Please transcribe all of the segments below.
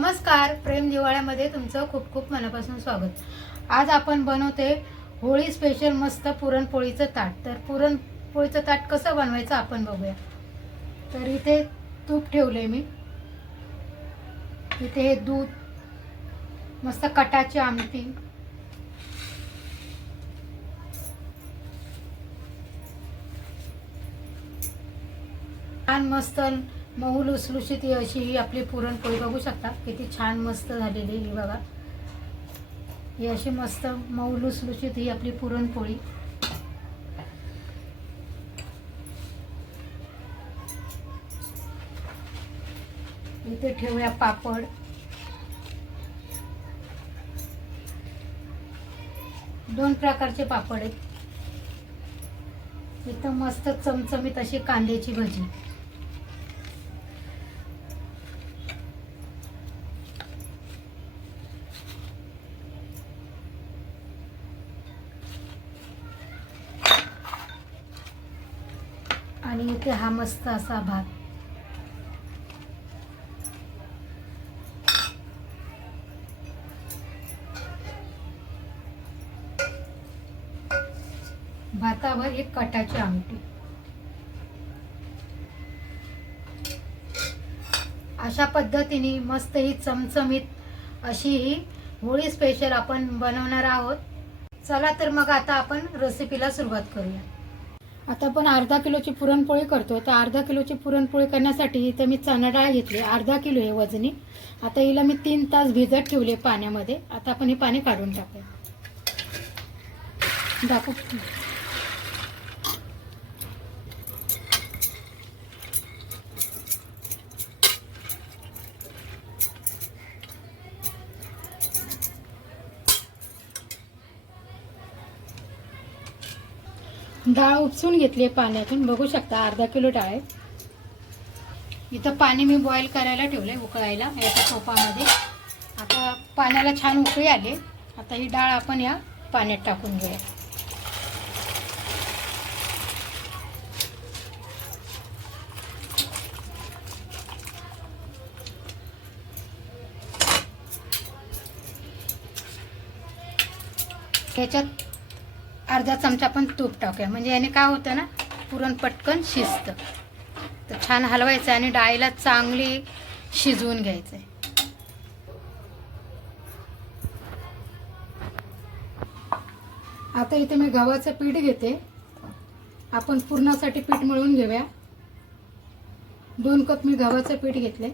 नमस्कार प्रेम दिवाळ्यामध्ये तुमचं खूप खूप मनापासून स्वागत. आज आपण बनवते होळी स्पेशल मस्त पुरणपोळीचं ताट. तर पुरणपोळीचं ताट कसं बनवायचं आपण बघूया. तर इथे तूप ठेवले मी. इथे हे दूध मस्त कटाची आमटी. छान मस्त मऊ लुसलुशीत ही अशी ही आपली पुरणपोळी बघू शकता. किती छान मस्त झालेली ही बघा. ही अशी मस्त मऊ लुसलुशीत ही आपली पुरणपोळी इथे ठेवूया पापड. दोन प्रकारचे पापड आहेत. इथं मस्त चमचमीत अशी कांद्याची भजी. की हा मस्त असा भात भातावर एक कटाची आमटी. अशा पद्धतीने मस्त ही चमचमीत अशी ही होळी स्पेशल आपण बनवणार आहोत. चला तर मग आता आपण रेसिपीला सुरुवात करूया. आता आपण अर्धा किलोची पुरणपोळी करतो. तर अर्धा किलोची पुरणपोळी करण्यासाठी इथं मी चणा डाळ घेतली. अर्धा किलो हे वजनी. आता हिला मी तीन तास भिजत ठेवले पाण्यामध्ये. आता आपण हे पाणी काढून टाकूया. दाखव. डाळ उपसून घेतली आहे पाण्यातून. बघू शकता अर्धा किलो डाळ आहे. इथं पाणी मी बॉईल करायला ठेवलं आहे उकळायला याच्या टोपामध्ये. आता पाण्याला छान उकळी आले. आता ही डाळ आपण या पाण्यात टाकून घेऊया. त्याच्यात अर्धा चमचा पण तूप टाकूया. म्हणजे याने काय होतं ना पुरण पटकन शिजतं. तर छान हलवायचं आणि डाळीला चांगली शिजवून घ्यायचं. आहे आता इथे मी गव्हाचं पीठ घेते. आपण पुरणासाठी पीठ मळून घेऊया. दोन कप मी गव्हाचं पीठ घेतले.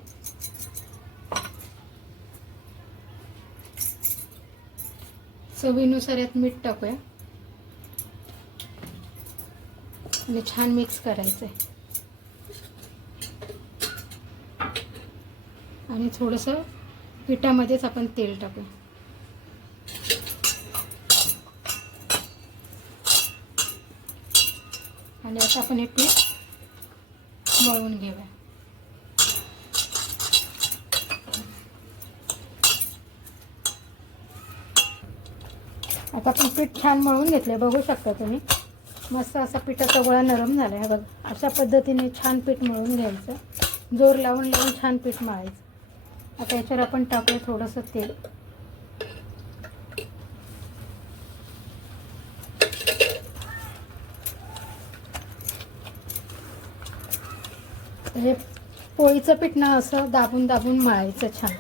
चवीनुसार यात मीठ टाकूया. आणि छान मिक्स करायचं आहे आणि थोडंसं पिठामध्येच आपण तेल टाकू आणि आता आपण हे पीठ मळून घेऊया. आता आपण पीठ छान मळून घेतलं बघू शकता तुम्ही. मस्त असा पिठाचा गोळा नरम झाला आहे बघा अशा पद्धतीने छान पीठ मळून घ्यायचं. जोर लावून लावून छान पीठ मळायचं. आता याच्यावर आपण टाकूया थोडंसं तेल. हे पोळीचं पीठ ना असं दाबून दाबून मळायचं छान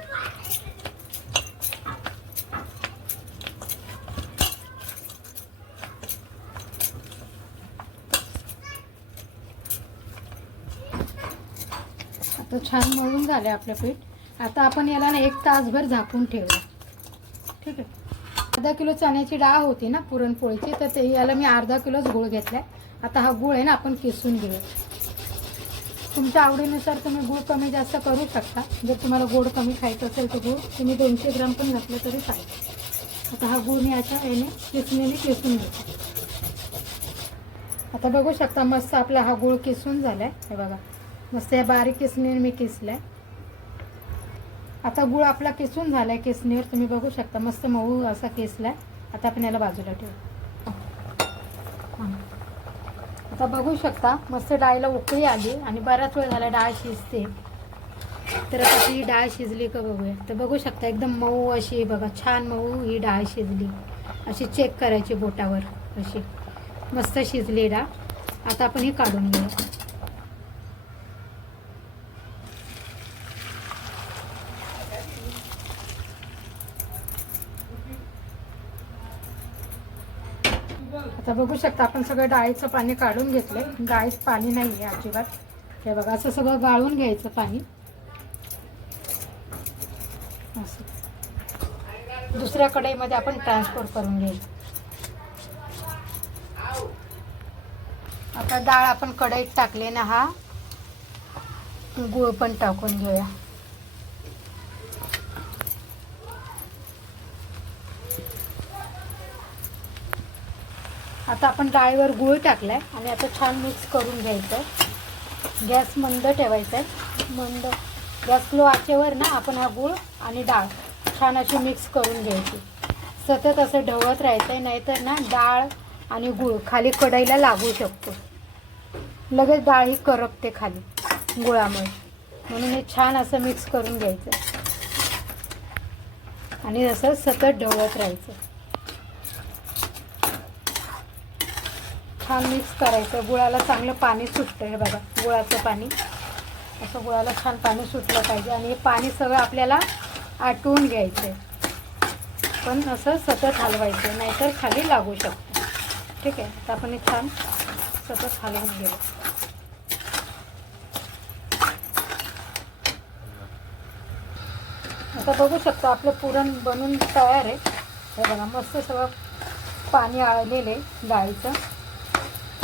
आता छान मळून झालं आपलं पीठ. आता आपण याला ना एक तासभर झाकून ठेवूया ठीक आहे. अर्धा किलो चण्याची डाळ होती ना पुरणपोळीची तर ते याला मी अर्धा किलोच गुळ घेतला आता हा गूळ आहे ना आपण किसून घेऊया. तुमच्या आवडीनुसार तुम्ही गूळ कमी जास्त करू शकता. जर तुम्हाला गोड कमी खायचं असेल तर गूळ तुम्ही दोनशे ग्राम पण घातलं तरी चालेल. आता हा गूळ मी अशा याने किसणीने किसून घेतो. आता बघू शकता मस्त आपला हा गूळ किसून झाला हे बघा. मस्त या बारीक किसणीने मी किसल्या. आता गुळ आपला किसून झालाय किसणीवर तुम्ही बघू शकता. मस्त मऊ असा किसलाय. आता आपण याला बाजूला ठेवू. आता बघू शकता मस्त डाळीला उकळी आली आणि बराच वेळ झाला डाळ शिजते. तर आता ही डाळ शिजली का बघूया. तर बघू शकता एकदम मऊ अशी बघा छान मऊ ही डाळ शिजली. अशी चेक करायची बोटावर. अशी. मस्त शिजली डाळ. आता आपण ही काढून घेऊ. बघू शकता आपण सगळं डाळीचं पाणी काढून घेतलं डाळीत पाणी नाही आहे अजिबात. हे बघा असं सगळं गाळून घ्यायचं पाणी. असं. दुसऱ्या कढईमध्ये आपण ट्रान्सफर करून घ्यायचं आता डाळ आपण कढईत टाकले ना हा? गूळ पण टाकून घेऊया. आता आपण डाळीवर गूळ टाकलाय आणि आता छान मिक्स करून घ्यायचं. गॅस मंद ठेवायचा आहे मंद. गॅस लो आचेवर ना आपण हा गूळ आणि डाळ छान अशी मिक्स करून घ्यायची. सतत असं ढवळत राहायचं आहे नाहीतर ना डाळ आणि गूळ खाली कढईला लागू शकतो. लगेच डाळ ही करपते खाली गुळामुळे. म्हणून हे छान असं मिक्स करून घ्यायचं आणि असं सतत ढवळत राहायचं छान मिक्स करायचं. गुळाला चांगलं पाणी सुटतं हे बघा गुळाचं पाणी. असं गुळाला छान पाणी सुटलं पाहिजे. आणि हे पाणी सगळं आपल्याला आटवून घ्यायचं पण असं सतत हलवायचं. नाहीतर खाली लागू शकतं. ठीक आहे? आता आपण हे छान सतत हलवून घेऊ. आता बघू शकतो आपलं पुरण बनून तयार आहे. हे बघा मस्त सगळं पाणी आळलेलं आहे डाळीचं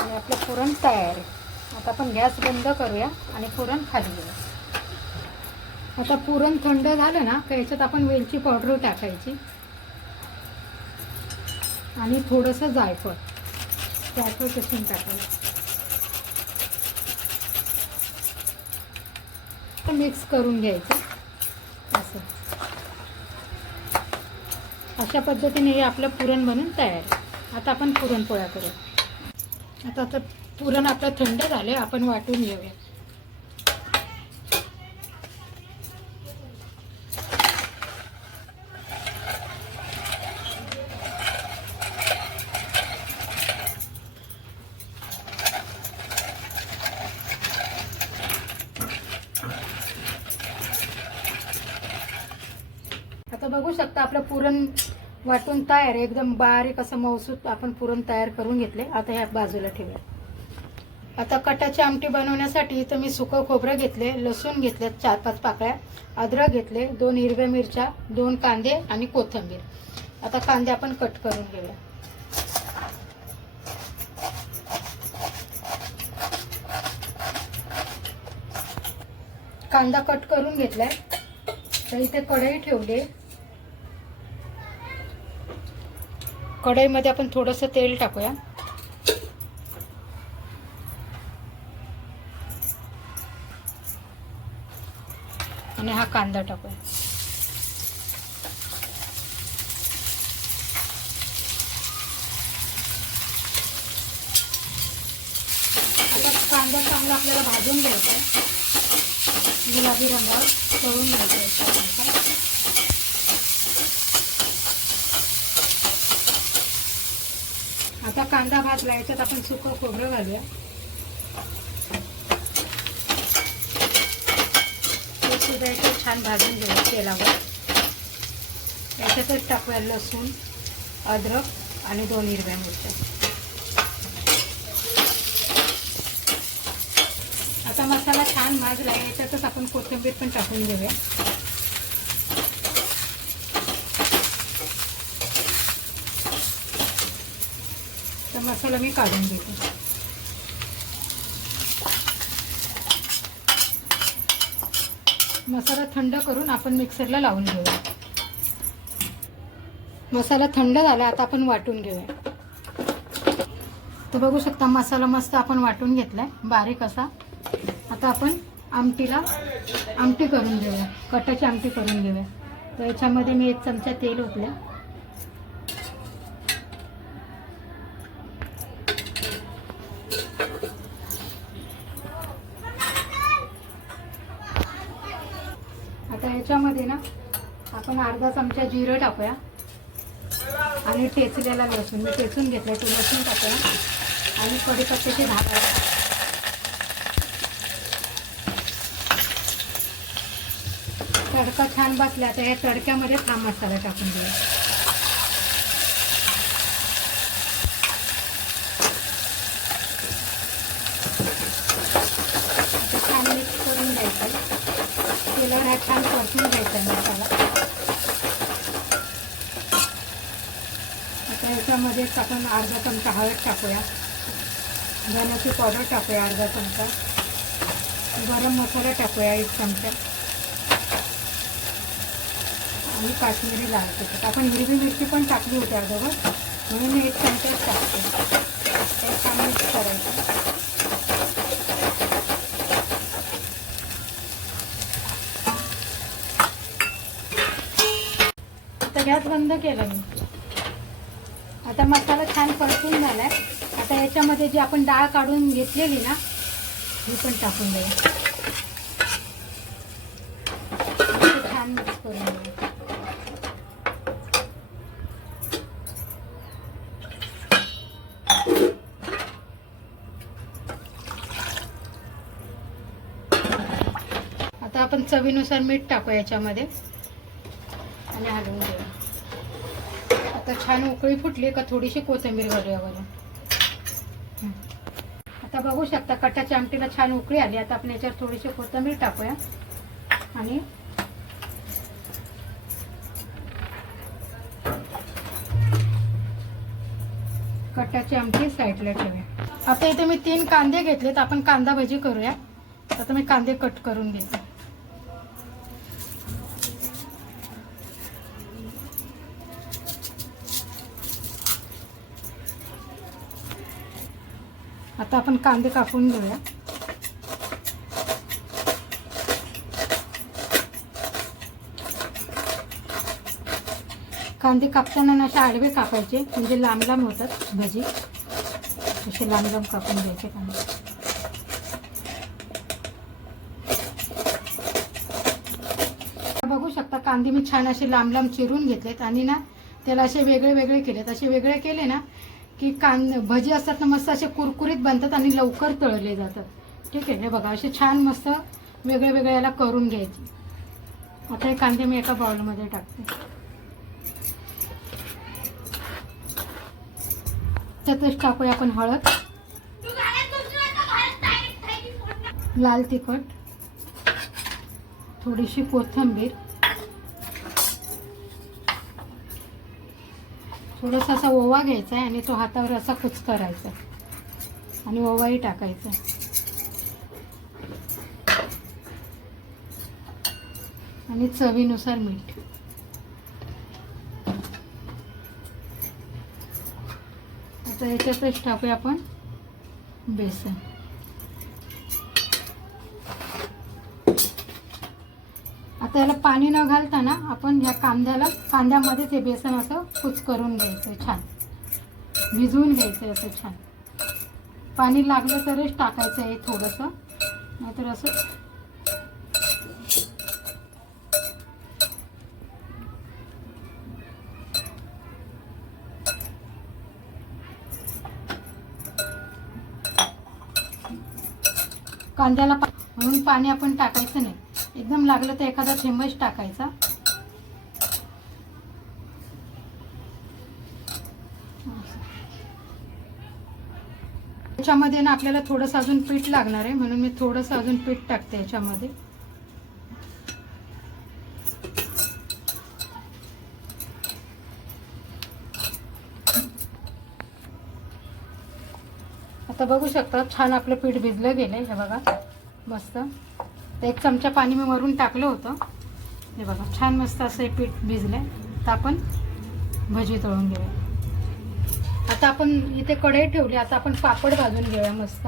आणि आपलं पुरण तयार आहे. आता आपण गॅस बंद करूया आणि पुरण खाली घेऊया. आता पुरण थंड झालं ना तर याच्यात आपण वेलची पावडर टाकायची आणि थोडंसं जायफळ. जायफळ किसून टाकायचं. मिक्स करून घ्यायचं. असं. अशा पद्धतीने हे आपलं पुरण बनून तयार आता आपण पुरणपोळ्या करूया. आता आता पुरण आपलं थंड झाले आपण वाटून घेऊया आता बघू शकता आपलं पुरण वाटून तयार एकदम बारीक असं मौसूत आपण पुरण तयार करून घेतले. आता ह्या बाजूला ठेवूया. आता कटाची आमटी बनवण्यासाठी इथं मी सुकं खोबरं घेतले लसूण घेतले चार पाच पाकळ्या अद्रक घेतले दोन हिरव्या मिरच्या दोन कांदे आणि कोथिंबीर. आता कांदे आपण कट करून घेऊया. कांदा कट करून घेतलाय. तर इथे कढई ठेवली कढईमध्ये आपण थोडंसं तेल टाकूया. आणि हा कांदा टाकूया. आता कांदा चांगला आपल्याला भाजून घ्यायचा आहे. गुलाबी रंगावर तळून घ्यायचा आहे. आता कांदा भाजला याच्यात आपण सुकं खोबरं घालूया. ते सुद्धा याच्यात छान भाजून घेऊया तेलावर. याच्यातच टाकूया लसूण अद्रक आणि दोन हिरव्या मिरच्या. आता मसाला छान भाजला याच्यातच आपण कोथिंबीर पण टाकून घेऊया तर मसाला मी काढून घेते. मसाला थंड करून आपण मिक्सरला लावून घेऊया. मसाला थंड झाला आता आपण वाटून घेऊया. तर बघू शकता मसाला मस्त आपण वाटून घेतलाय बारीक असा. आता आपण आमटीला आमटी करून घेऊया कटाची आमटी करून घेऊया. तर याच्यामध्ये मी एक चमचा तेल ओतलं अर्धा चमचा जिरं टाकूया. आणि टेचलेला लसूण. मी टेचून घेतलं तो लसूण टाकूया. आणि कढीपत्त्याची धागा तडका छान बसला तर या तडक्यामध्ये हा मसाला टाकून देऊया छान मिक्स करून घ्यायचं. तेलावर हा छान परतून घ्यायचा आहे मसाला. याच्यामध्येच आपण अर्धा चमचा हळद टाकूया. धण्याची पावडर टाकूया अर्धा चमचा. गरम मसाला टाकूया एक चमचा. आणि काश्मीरी लाल तिखट. आपण हिरवी मिरची पण टाकली होती अगोदर. म्हणून एक चमचाच टाकते. एक छान मिक्स करायचं. तर गॅस बंद केला मी. आता मसाला छान परतून आहे आता याच्यामध्ये जी आपण डाळ काढून घेतलेली ना ही पण टाकून देऊ छान मिक्स करून देऊ आता आपण चवीनुसार मीठ टाकू याच्यामध्ये. आणि हलवून आता छान उकळी फुटली का थोडीशी कोथिंबीर घालूया वरून. आता बघू शकता कटाच्या आमटीला छान उकळी आली. आता आपण याच्यावर थोडीशी कोथिंबीर टाकूया. आणि कटाची आमटी साईडला ठेवूया. आता इथे मी तीन कांदे घेतलेत. आपण कांदा भजी करूया. आता मी कांदे कट करून घेते. आता आपण कांदे कापून घेऊया. कांदे कापताना ना असे आडवे कापायचे म्हणजे लांब लांब होतात भजी. असे लांब लांब कापून घ्यायचे कांदे. बघू शकता कांदे मी छान असे लांब लांब चिरून घेतलेत आणि ना त्याला असे वेगळे वेगळे केलेत. असे वेगळे केले ना की कांद भजी असतात ना मस्त असे कुरकुरीत बनतात आणि लवकर तळले जातात. ठीक आहे हे बघा असे छान मस्त वेगळे वेगळे याला करून घ्यायचे. आता हे कांदे मी एका बाउलमध्ये टाकते. त्यातच टाकूया आपण हळद. लाल तिखट. थोडीशी कोथिंबीर. थोडासा असा ओवा घ्यायचा आहे आणि तो हातावर असा कुच करायचा आणि ओवाही टाकायचा आणि चवीनुसार मीठ. आता याच्यातच टाकूया आपण बेसन. आता याला पाणी न घालताना आपण ह्या कांद्याला कांद्यामध्येच हे बेसन असं कुच करून घ्यायचं छान. भिजवून घ्यायचं असं छान. पाणी लागलं तरच टाकायचं आहे थोडंसं. नाहीतर असं कांद्याला म्हणून पाणी आपण टाकायचं नाही. एकदम लागलं तर एखादा थेंबच टाकायचा. याच्यामध्ये ना आपल्याला थोडंसं अजून पीठ लागणार आहे म्हणून मी थोडंसं अजून पीठ टाकते याच्यामध्ये. आता बघू शकता छान आपलं पीठ भिजलं गेलं हे बघा मस्त. तर एक चमचा पाणी मी वरून टाकलं होतं. हे बघा छान मस्त असं हे पीठ भिजलं आहे तर आपण भजी तळून घेऊया. आता आपण इथे कढई ठेवली आता आपण पापड भाजून घेऊया मस्त.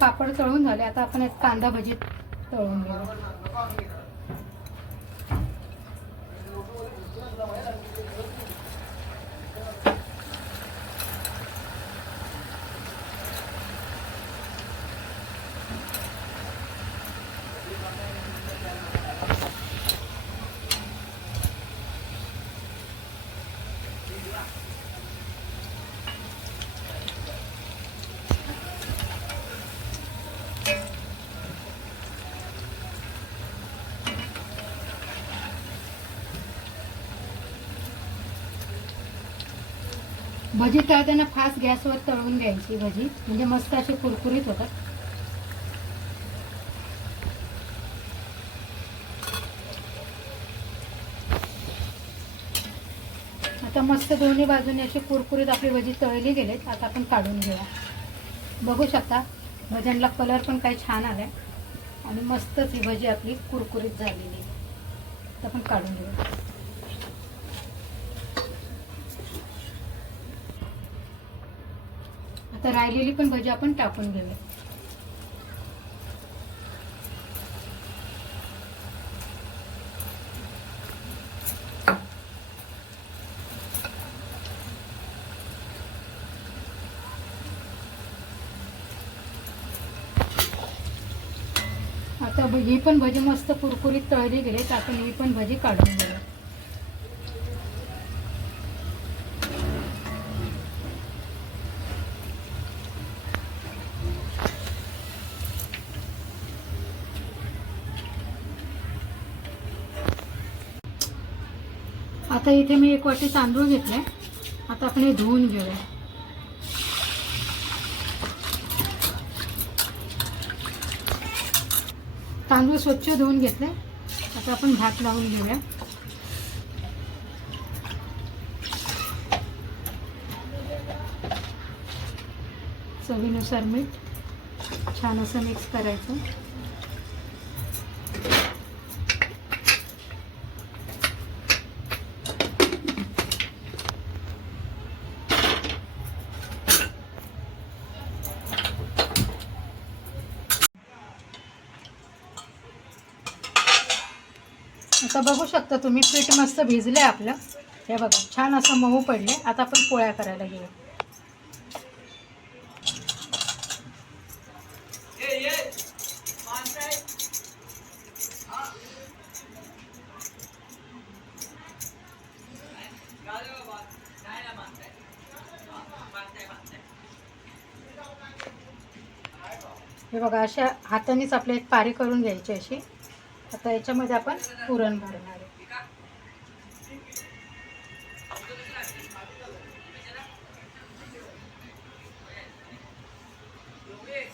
पापड तळून झाले. आता आपण एक कांदा भजी तळून घेऊ. भजी तळताना फास्ट गॅसवर तळून घ्यायची भजी. म्हणजे मस्त अशी कुरकुरीत होतात. आता मस्त दोन्ही बाजूने अशी कुरकुरीत आपली भजी तळली गेलेत. आता आपण काढून घेऊया. बघू शकता भजनला कलर पण काही छान आलाय. आणि मस्तच ही भजी आपली कुरकुरीत झालेली आहे. तर आपण काढून घेऊया. आता राहिलेली पण भजी आपण टाकून घेऊया. आता ही पण भजी मस्त कुरकुरीत तळली गेले तर आपण ही पण भजी काढून घेऊया. आता इथे मी एक वाटी तांदूळ घेतले. आता आपण हे धुवून घेऊया. तांदूळ स्वच्छ धुवून घेतले. आता आपण भात लावून घेऊया. चवीनुसार मीठ छान असं मिक्स करायचं. आता बघू शकता तुम्ही पीठ मस्त भिजले आपलं. हे बघा छान असं मऊ पडले आता आपण पोळ्या करायला घेऊया हे बघा अशा हातानेच आपल्या एक पारी करून घ्यायची अशी. आता याच्यामध्ये आपण पुरण भरणार आहे.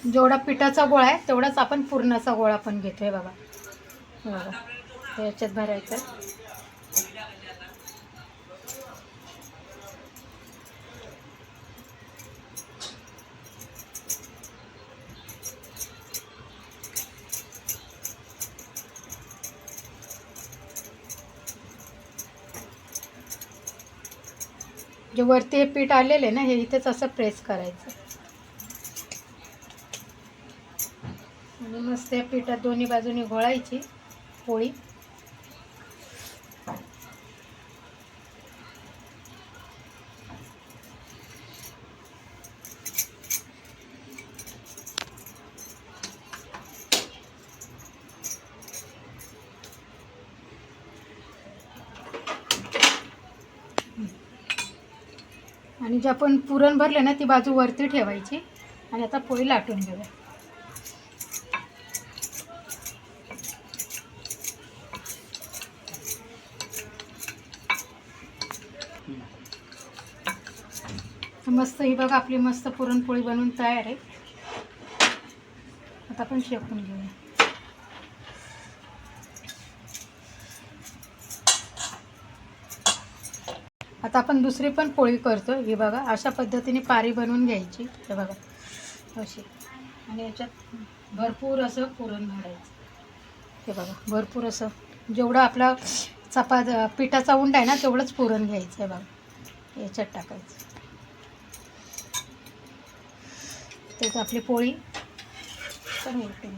जेवढा पिठाचा गोळा आहे तेवढाच आपण पुरणाचा गोळा पण घेतोय बघा. हे बघा. याच्यात भरायचं जे वरती हे पीठ आलेलं आहे ना हे इथेच असं प्रेस करायचं. आणि मस्त या पिठात दोन्ही बाजूनी घोळायची पोळी. आणि जे आपण पुरण भरले ना ती बाजू वरती ठेवायची. आणि आता पोळी लाटून घेऊया. मस्त ही बघा आपली मस्त पुरणपोळी बनवून तयार आहे. आता आपण शेकून घेऊया. आता आपण दुसरी पण पोळी करतो ही बघा अशा पद्धतीने पारी बनवून घ्यायची. हे बघा अशी. आणि याच्यात भरपूर असं पुरण भरायचं. हे बघा भरपूर असं जेवढं आपला चपा पिठाचा उंडा आहे ना तेवढंच पुरण घ्यायचं. आहे बघा याच्यात टाकायचं. त्यात आपली पोळी पण उलटून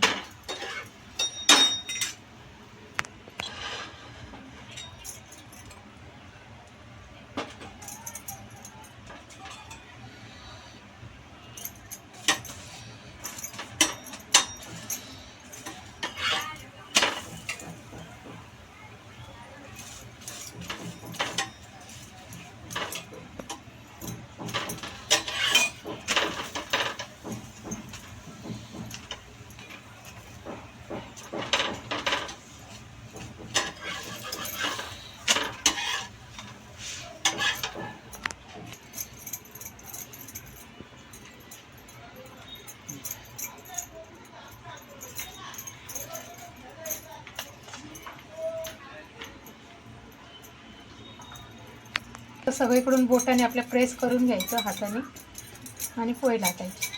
सगळीकडून बोटाने आपल्या प्रेस करून घ्यायचं हाताने आणि पोहे लाटायचे.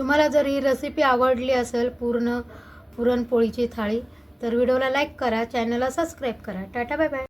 तुम्हाला जर ही रेसिपी आवडली असेल पूर्ण पुरणपोळीची थाळी तर व्हिडिओला लाईक करा चॅनलला सबस्क्राईब करा. Tata bye bye